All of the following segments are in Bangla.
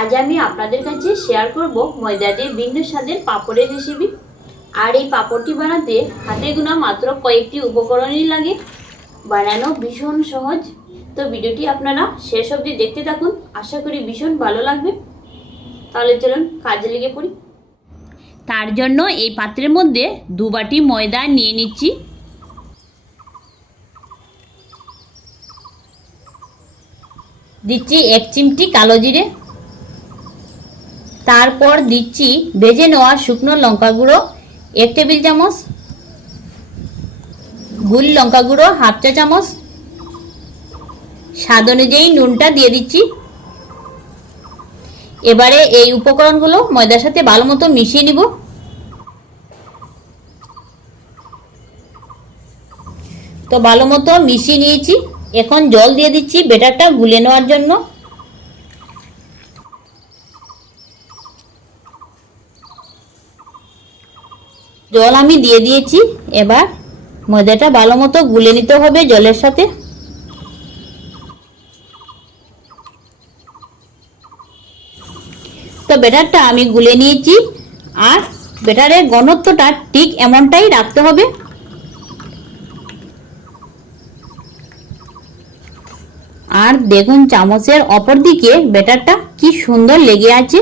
আজ আমি আপনাদের কাছে শেয়ার করব ময়দা দিয়ে ভিন্ন স্বাদের পাপড়ের রেসিপি। আর এই পাপড়টি বানাতে হাতে গোনা মাত্র কয়েকটি উপকরণই লাগে, বানানো ভীষণ সহজ। তো ভিডিওটি আপনারা শেষ অবধি দেখতে থাকুন, আশা করি ভীষণ ভালো লাগবে। তাহলে চলুন কাজে লেগে পড়ি। তার জন্য এই পাত্রের মধ্যে 2 বাটি ময়দা নিয়ে নিচ্ছি। দিচ্ছি 1 চিমটি কালো জিরে, তারপর দিচ্ছি ভেজে নেওয়া শুকনো লঙ্কা গুঁড়ো 1 টেবিল চামচ, গুল লঙ্কা গুঁড়ো 1/2 চা চামচ, স্বাদ অনুযায়ী নুনটা দিয়ে দিচ্ছি। এবারে এই উপকরণগুলো ময়দার সাথে ভালো মতো মিশিয়ে নিব। তো ভালো মতো মিশিয়ে নিয়েছি, এখন জল দিয়ে দিচ্ছি ব্যাটারটা গুলে নেওয়ার জন্য। জল আমি দিয়ে দিয়েছি, এবার ময়দাটা ভালো মতো গুলে নিতে হবে জলের সাথে। তো ব্যাটারটা আমি গুলে নিয়েছি, আর ব্যাটারের ঘনত্বটা ঠিক এমনটাই রাখতে হবে। আর দেখুন চামচের অপর দিকে ব্যাটারটা কি সুন্দর লেগে আছে।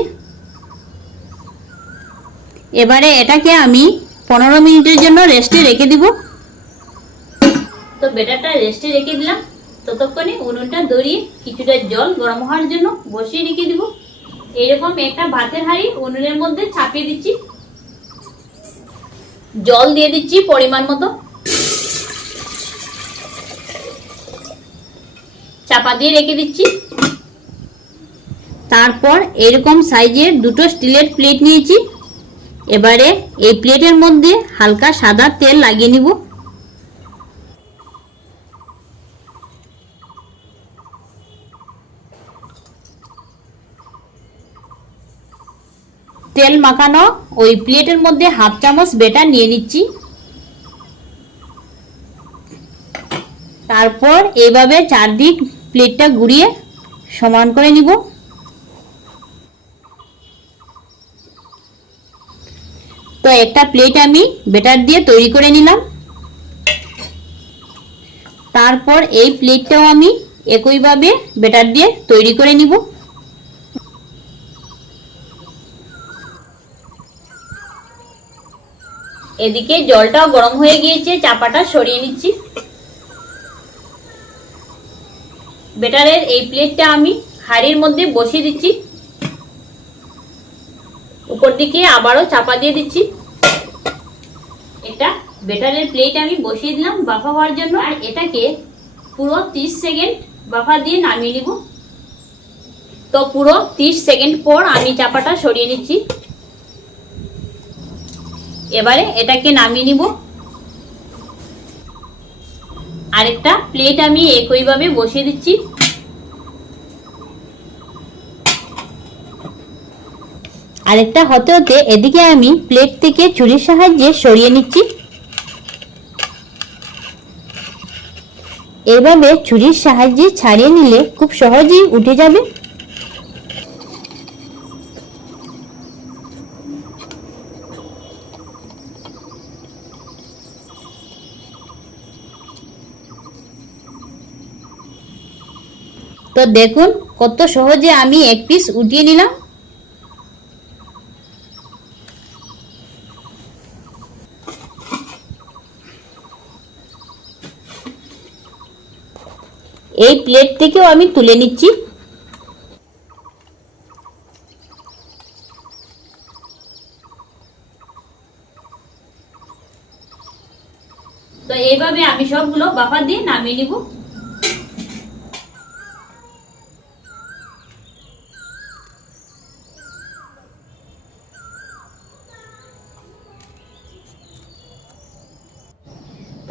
এবারে এটাকে আমি 15 মিনিটের জন্য রেস্টে রেখে দিব। তো ব্যাটারটা রেস্টে রেখে দিলাম, ততক্ষণে উনুনটা ধরিয়ে কিছুটা জল গরম হওয়ার জন্য বসিয়ে রেখে দিব। এইরকম একটা ভাতের হাঁড়ি উনুনের মধ্যে চাপিয়ে দিচ্ছি, জল দিয়ে দিচ্ছি পরিমাণ মতো, চাপা দিয়ে রেখে দিচ্ছি। তারপর এরকম সাইজের 2টো স্টিলের প্লেট নিয়েছি। এবারে এই প্লেটের মধ্যে হালকা সাদা তেল লাগিয়ে নিব। তেল মাখানো ওই প্লেটের মধ্যে 1/2 চামচ ব্যাটার নিয়ে নিচ্ছি। তারপর এইভাবে চারদিক প্লেটটা ঘুরিয়ে সমান করে নিব। তো একটা প্লেট আমি ব্যাটার দিয়ে তৈরি করে নিলাম। তারপর এই প্লেটটাও আমি একইভাবে ব্যাটার দিয়ে তৈরি করে নিব। এদিকে জলটাও গরম হয়ে গিয়েছে, চাপাটা সরিয়ে নিচ্ছি। ব্যাটারের এই প্লেটটা আমি হাঁড়ির মধ্যে বসিয়ে দিচ্ছি, উপর দিকে আবারও চাপা দিয়ে দিচ্ছি। এটা ব্যাটারের প্লেট আমি বসিয়ে দিলাম বাফা হওয়ার জন্য, আর এটাকে পুরো 30 সেকেন্ড বাফা দিয়ে নামিয়ে নিব। তো পুরো 30 সেকেন্ড পর আমি চাপাটা সরিয়ে নিচ্ছি। এবারে এটাকে নামিয়ে নিব। আরেকটা প্লেট আমি একইভাবে বসিয়ে দিচ্ছি। আরেকটা হতে হতে এদিকে আমি প্লেট থেকে ছুরির সাহায্যে সরিয়ে নিচ্ছি। এভাবে ছুরির সাহায্যে ছাড়িয়ে নিলে খুব সহজেই উঠে যাবে। তো দেখুন কত সহজে আমি এক পিস উঠিয়ে নিলাম। এই প্লেট থেকেও আমি তুলে নিচ্ছি। তো এইভাবে আমি সবগুলো বাফা দিয়ে নামিয়ে নিব।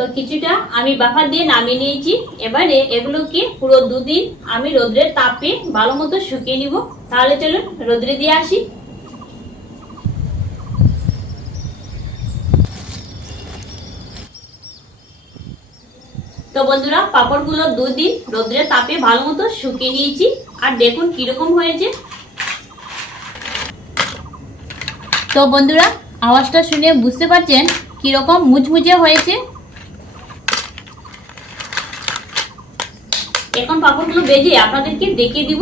তো কিছুটা আমি বাফা দিয়ে নামিয়ে নিয়েছি। এবারে এগুলোকে পুরো 2 দিন আমি রোদ্রের তাপে ভালো মতো শুকিয়ে নিব। তাহলে চলুন রোদ্রে দিয়ে আসি। তো বন্ধুরা পাপড়গুলো 2 দিন রোদ্রের তাপে ভালো মতো শুকিয়ে নিয়েছি, আর দেখুন কিরকম হয়েছে। তো বন্ধুরা, আওয়াজটা শুনে বুঝতে পারছেন কিরকম মুচমুচে হয়েছে। এখন পাঁপড়গুলো ভেজে আপনাদেরকে দেখিয়ে দিব।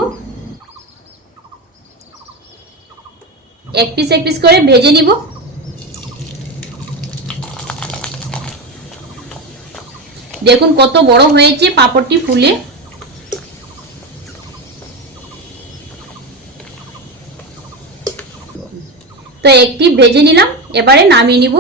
এক পিস করে ভেজে নিব। দেখুন কত বড় হয়েছে পাঁপড়টি ফুলে। তো একটি ভেজে নিলাম, এবারে নামিয়ে নিব।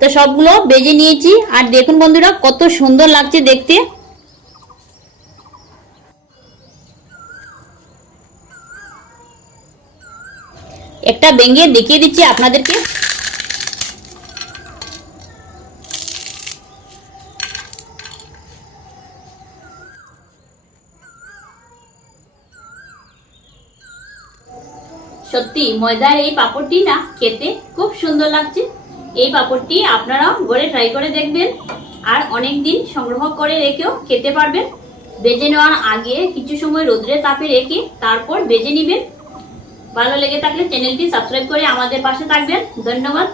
তো সবগুলো ভেজে নিয়েছি, আর দেখুন বন্ধুরা কত সুন্দর লাগছে দেখতে। একটা ভেঙে দেখিয়ে দিচ্ছি আপনাদেরকে। সত্যি ময়দার এই পাঁপড়টি না খেতে খুব সুন্দর লাগছে। এই পাঁপড়টি আপনারাও ঘরে ট্রাই করে দেখবেন, আর অনেক দিন সংগ্রহ করে রেখেও খেতে পারবেন। ভেজে নেওয়ার আগে কিছু সময় রোদ্রে তাপে রেখে তারপর ভেজে নেবেন। ভালো লেগে থাকলে চ্যানেলটি সাবস্ক্রাইব করে আমাদের পাশে থাকবেন। ধন্যবাদ।